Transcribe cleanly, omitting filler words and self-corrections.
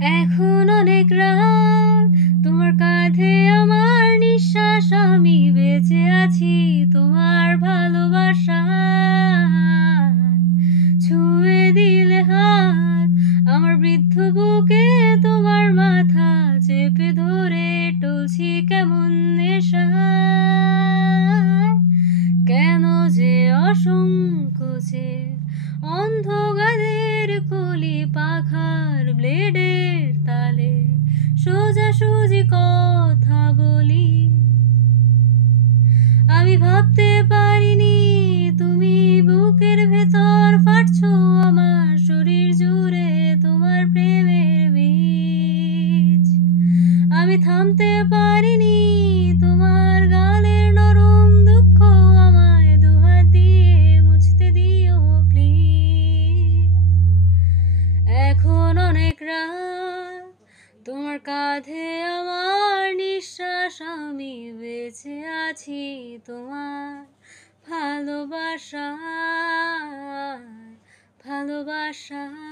এখন অনেক রাত, তোমার কাঁধে আমার নিঃশ্বাস, আমি বেঁচে আছি তোমার ভালোবাসায়। ছুঁয়ে দিলে হাত আমার বৃদ্ধ বুকে, তোমার মাথা চেপে ধরে টলছি কেমন নেশায়। কেন যে অসংকোচে অন্ধ গানের কলি পাখার ব্লেডের তালে সোজাসুজি কথা বলি। আমি ভাবতে পারিনি তুমি বুকের ভেতর ফাটছো, আমার শরীর জুড়ে তোমার প্রেমের বীজ। আমি থামতে পারিনি তোমার গালের নরম দুঃখ, আমায় দুহাত দিয়ে মুছতে দিও প্লিজ। এখন অনেক রাত, তোমার কাঁধে আমার নিঃশ্বাস, আমি বেঁচে আছি তোমার ভালোবাসায়, ভালোবাসায়।